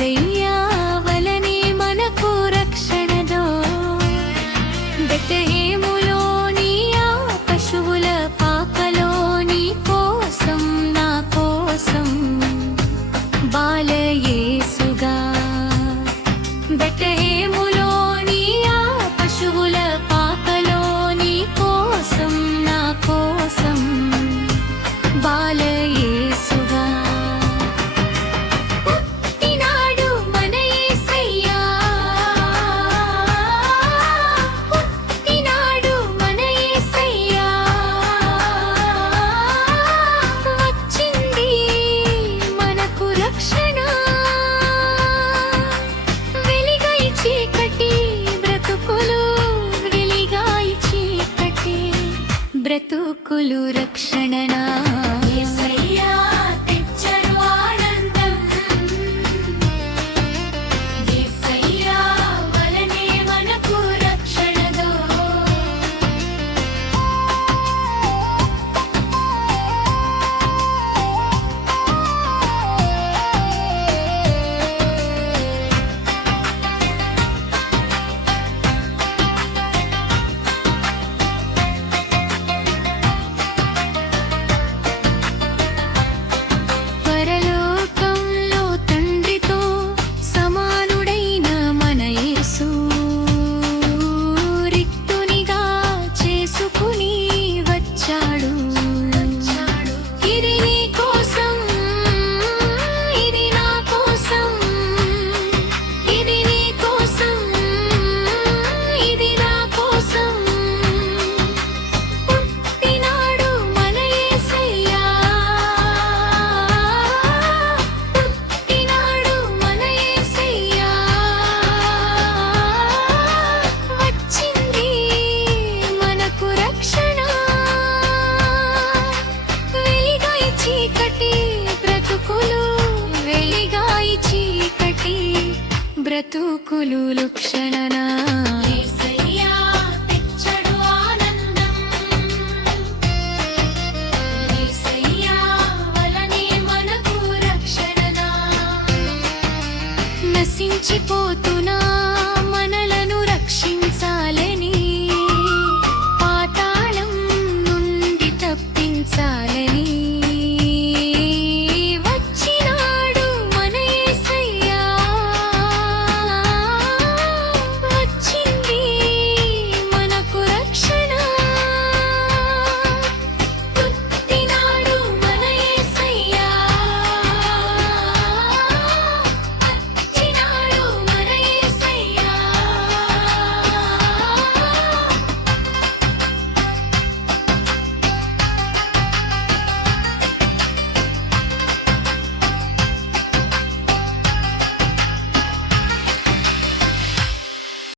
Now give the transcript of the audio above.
యేసయ్యా వలనే మనకు రక్షణదో कुलुरक्षणना చీకటి బ్రతుకులు లుక్షణనా? నశించిపోతున్నా